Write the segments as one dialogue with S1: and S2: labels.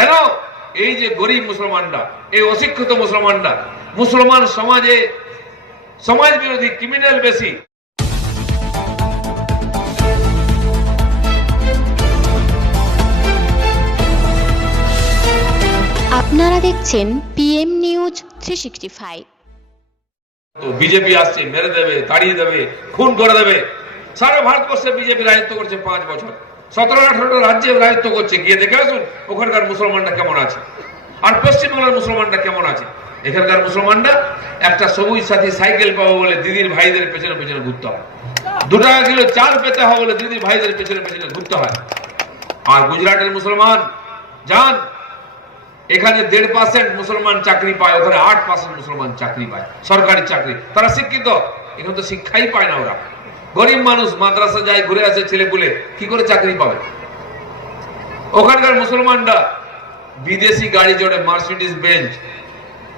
S1: কেন? এই যে গরিব মুসলমানরা এই অশিক্ষিত মুসলমানরা মুসলমান সমাজে সমাজ বিরোধী ক্রিমিনাল বেশি।
S2: আপনারা দেখছেন PM news three sixty five
S1: তো বিজেপি আসছে মেরে দেবে তাড়িয়ে দেবে খুন করে দেবে। সারা ভারতবর্ষে বিজেপি রাজত্ব করছে পাঁচ বছর। সতেরো আঠারোটা রাজ্যে রাজত্ব করছে। গিয়ে দেখে আসুন, ওখানকার মুসলমানরা কেমন আছে? আর পশ্চিমবাংলার মুসলমানরা কেমন আছে? এখানকার মুসলমানরা একটা সবুজ সাথী সাইকেল পাবো বলে দিদির ভাইদের পেছনে পেছনে ঘুরতে হয়। দু টাকা কিলো চাল পেতে হবে বলে দিদির ভাইদের পেছনে পেছনে ঘুরতে হয়। আর গুজরাটের মুসলমান যান এখানে দেড় পার্সেন্ট মুসলমান চাকরি পায়, ওখানে আট পার্সেন্ট মুসলমান চাকরি পায়, সরকারি চাকরি। তারা শিক্ষিত এখানে তো শিক্ষাই পায় না ওরা। গরিব মানুষ মাদ্রাসা যায়, ঘুরে আসে, ছেলে পুলে, কি করে চাকরি পাবে? ওখানকার মুসলমানরা বিদেশি গাড়ি জোড়ে মার্সিডিস বেঞ্চ,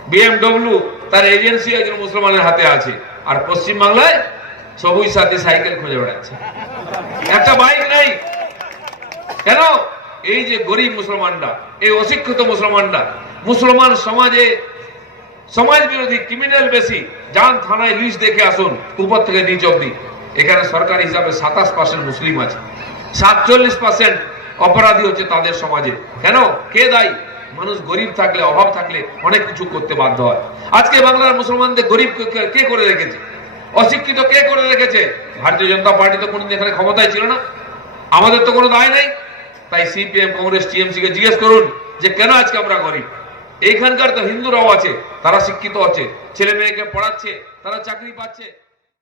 S1: বিএমডব্লিউ, তার এজেন্সি একজন মুসলমানের হাতে আছে। আর পশ্চিম বাংলায় সবুজ সাথে সাইকেল খুঁজে বেড়াচ্ছে। একটা বাইক নাই। কেন? এই যে গরিব মুসলমানরা, এই অশিক্ষিত মুসলমানরা, মুসলমান সমাজে সমাজ বিরোধী ক্রিমিনাল বেশি, যান থানায় লিস্ট দেখে আসুন, উপর থেকে নিচ অব্দি এখানে সরকার হিসাবে সাতাশ পার্সেন্ট মুসলিম আছে। সাতচল্লিশ পার্সেন্ট অপরাধী হচ্ছে তাদের সমাজে। কেন? কে দায়ী? মানুষ গরিব থাকলে, অভাব থাকলে অনেক কিছু করতে বাধ্য হয়। আজকে বাংলার মুসলমানদের গরিব কে- করে রেখেছে? অশিক্ষিত কে করে রেখেছে? ভারতীয় জনতা পার্টি তো কোনদিন এখানে ক্ষমতায় ছিল না। আমাদের তো কোনো দায় নাই। তাই সিপিএম কংগ্রেস টিএমসি কে জিজ্ঞেস করুন যে কেন আজকে আমরা গরিব? এইখানকার তো হিন্দুরাও আছে তারা শিক্ষিত আছে ছেলে মেয়েকে পড়াচ্ছে তারা চাকরি পাচ্ছে।